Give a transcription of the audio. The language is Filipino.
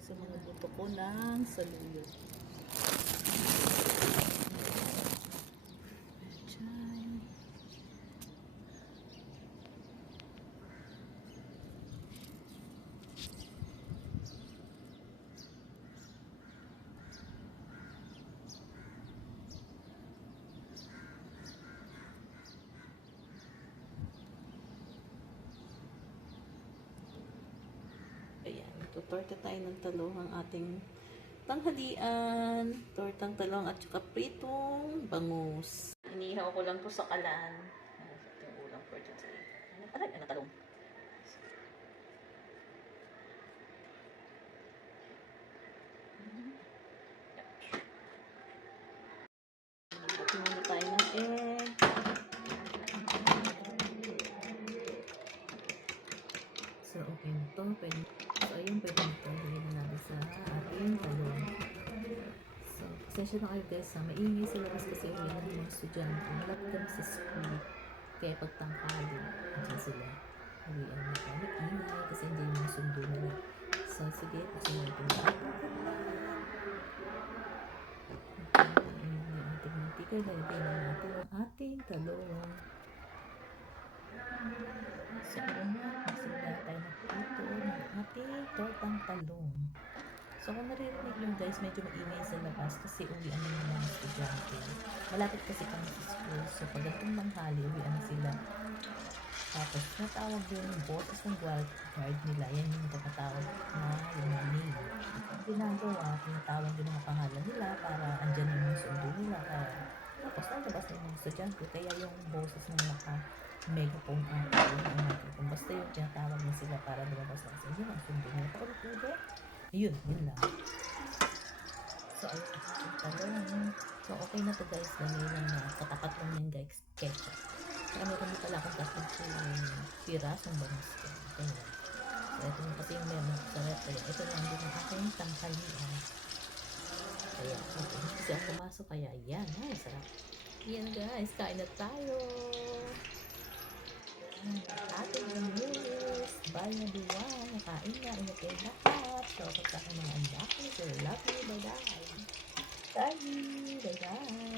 sa mga buto ko ng saluyot. Diyan. Ayan, tutorta tayo ng talong ang ating tanghalian, tortang talong at saka pritong bangus. Inihaw ko lang to sa kalan. Ito yung ulam for today. Aray, ano talong? Buti muna tayo ng egg. So, okay na to. Pwede. So, ayun, pwede na ito. Hingin na natin sa ating talong. So, pasensya na kayo guys ha. Maingay sa labas kasi uwi na ng mga estudyante. Malapit kami sa school. Kaya pagtangkali, andyan sila. Uwian na tayo. Nag-ingay kasi hindi yung mga sundo nila. So, sige. Pasunod natin na. Yung ating mantika. Lalagay na natin ang ating talong. So, magsimula tayo ng prito ng ating tortang talong. So, kung maririnig yung guys, medyo maingay sa labas kasi uwian na ng mga estudyante. Malapit kasi kami sa school. So, pagdating ng hali, uwian na sila. Tapos, natawag yung boses ng guard nila. Yan yung nakatawag na yung name. Ang ginagawa, tinatawag din mga pangalan nila para andyan yung sundo nila. Tapos, nalabas na yung mga estudyante. Kaya yung boses ng megaphone ata yung microphone. Basta yung tinatawag na sila para lumabas na kasi yun ang sundo nila. Paulit-ulit. Yun lang. So, ayun, talong. So, okay na to guys. Ganyan lang na katapat lang yan guys. Ketchup. Kaya meron pala akong tatlong pirasong bangus ko. Ganyan. So, ito yung pati yung meron sa rep. Kaya ito lang din ang aking tanghalian. Kaya, okay. Kasi ang pumasok kaya yan. Ay, sarap. Yan guys. Kain na tayo. Ating bangus. Bye na diwa. Nakain na. Ingat kayo lahat. So, pagka mga anak. So, love you. Bye-bye. Bye. Bye-bye.